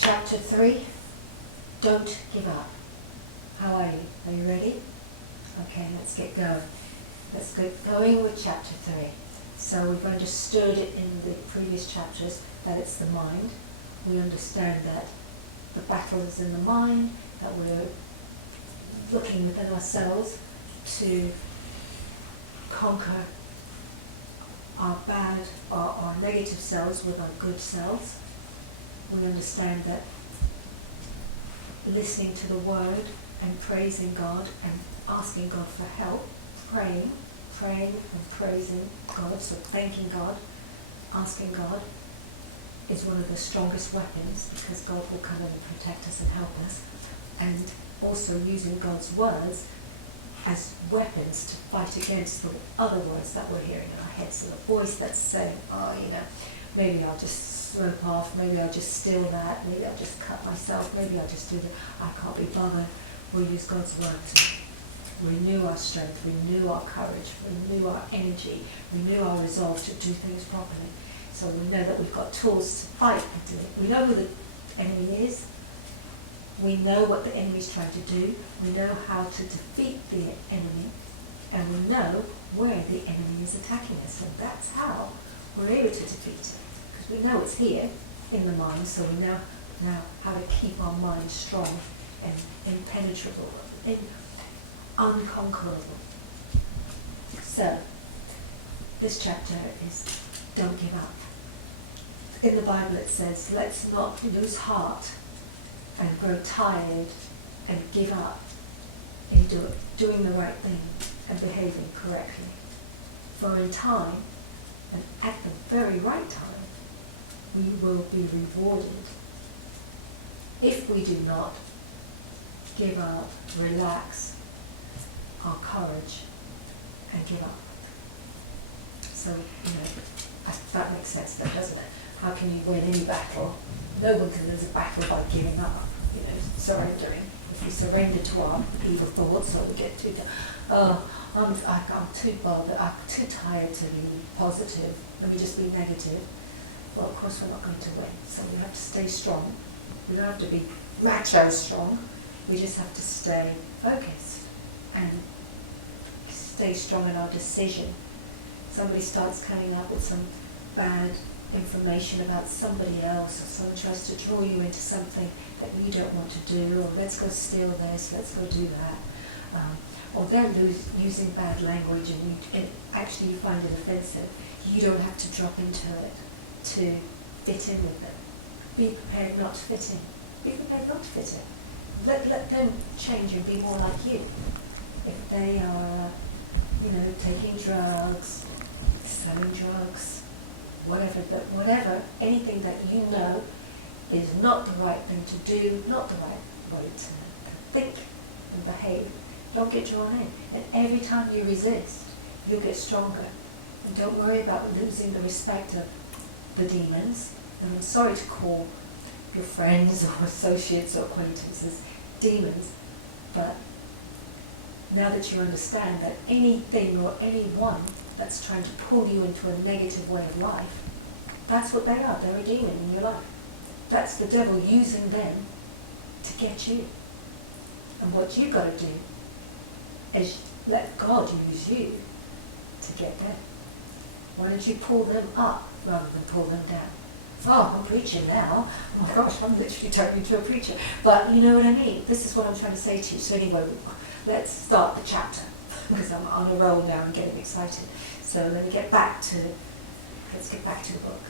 Chapter 3, don't give up. How are you? Are you ready? Okay, let's get going. Let's get going with chapter 3. So we've understood in the previous chapters that it's the mind. We understand that the battle is in the mind, that we're looking within ourselves to conquer our bad, our negative selves with our good selves. We understand that listening to the word and praising God and asking God for help, praying and praising God, so thanking God, asking God is one of the strongest weapons, because God will come in and protect us and help us, and also using God's words as weapons to fight against the other words that we're hearing in our heads. So the voice that's saying, maybe I'll just slope off, maybe I'll just steal that, maybe I'll just cut myself, maybe I'll just do that, I can't be bothered. We'll use God's word to renew our strength, renew our courage, renew our energy, renew our resolve to do things properly. So we know that we've got tools to fight and do it. We know who the enemy is. We know what the enemy's trying to do. We know how to defeat the enemy. And we know where the enemy is attacking us. And that's how we're able to defeat it. Because we know it's here in the mind, so we know now how to keep our mind strong and impenetrable, unconquerable. So, this chapter is don't give up. In the Bible it says, let's not lose heart and grow tired and give up in doing the right thing and behaving correctly. For in time, and at the very right time, we will be rewarded if we do not give up, relax our courage, and give up. So, that makes sense though, doesn't it? How can you win any battle? No one can lose a battle by giving up, surrendering. If we surrender to our evil thoughts, or we get too, I'm too bothered, I'm too tired to be positive, let me just be negative. Well, of course we're not going to win. So we have to stay strong. We don't have to be macho strong. We just have to stay focused and stay strong in our decision. Somebody starts coming up with some bad information about somebody else, or someone tries to draw you into something that you don't want to do, or let's go steal this, let's go do that. Or they're using bad language and actually you find it offensive. You don't have to drop into it to fit in with them. Be prepared not to fit in. Be prepared not to fit in. Let them change and be more like you. If they are, taking drugs, selling drugs, whatever, anything that you know is not the right thing to do, not the right way to think and behave, don't get drawn in. And every time you resist, you'll get stronger. And don't worry about losing the respect of the demons. And I'm sorry to call your friends or associates or acquaintances demons, but now that you understand that anything or anyone that's trying to pull you into a negative way of life, that's what they are. They're a demon in your life. That's the devil using them to get you. And what you've got to do is let God use you to get them. Why don't you pull them up rather than pull them down? Oh, I'm preaching now. Oh my gosh, I'm literally turning into a preacher. But you know what I mean? This is what I'm trying to say to you. So anyway, let's start the chapter, because I'm on a roll now and getting excited. So let's get back to the book.